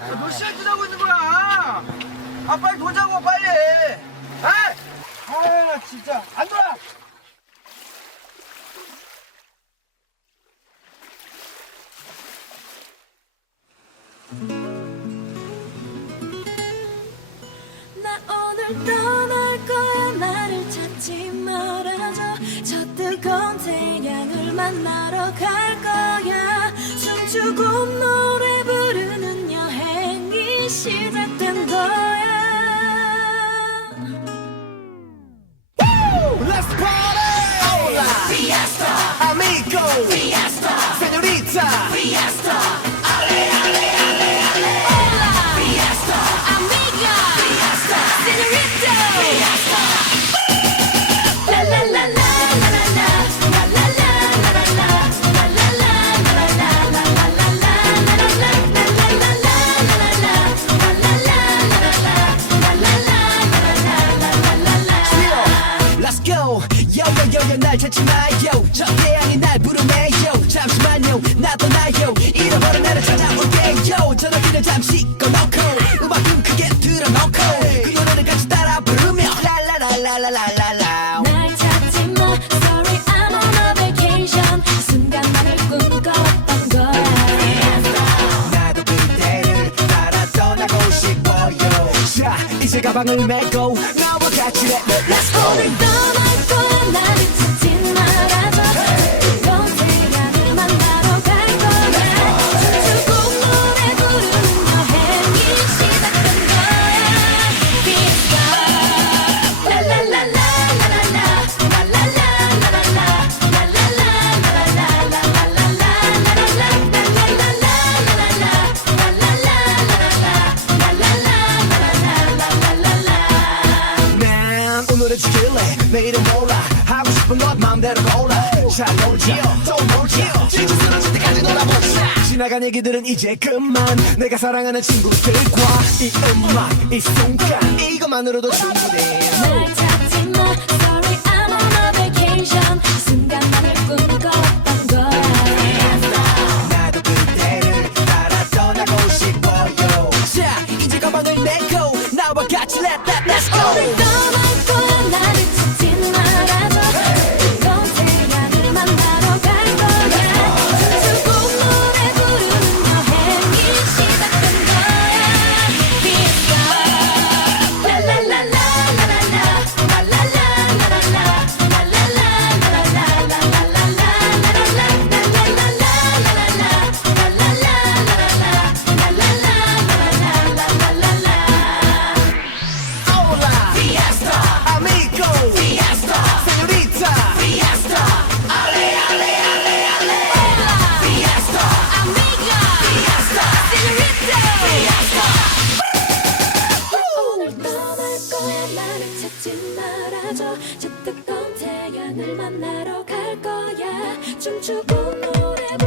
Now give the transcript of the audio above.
야, 몇 시간째 자고 있는 거야? 아, 빨리 도자고, 빨리! 아! 아, 나 진짜. 안 돌아! 나 오늘 떠날 거야 나를 찾지 말아줘 저 뜨거운 태양을 만나러 갈 거야 숨 죽고 너 새지 마요. 저 태양이 날 부르네요. 잠시만요 나 떠나요. 잃어버린 나를 찾아올게요. 전화 그냥 잠시 꺼놓고 음악 좀 크게 틀어놓고 그 노래를 같이 따라 부르며 랄라라라라라라 가방을 메고 나와 같이 해. Let's go. 오늘 떠날 거야. 나를 쓸래 내일은 몰라. 하고 싶은 것 마음대로 골라. 잘 놀자 또 놀자 진짜 쓰러질 때까지 놀아보자 지나간 얘기들은 이제 그만. 내가 사랑하는 친구들과 이 음악 이 순간. 이것만으로도 충분해. 잊지 말아줘. 저 뜨거운 태양 을 만나러 갈 거야. 춤추고 노래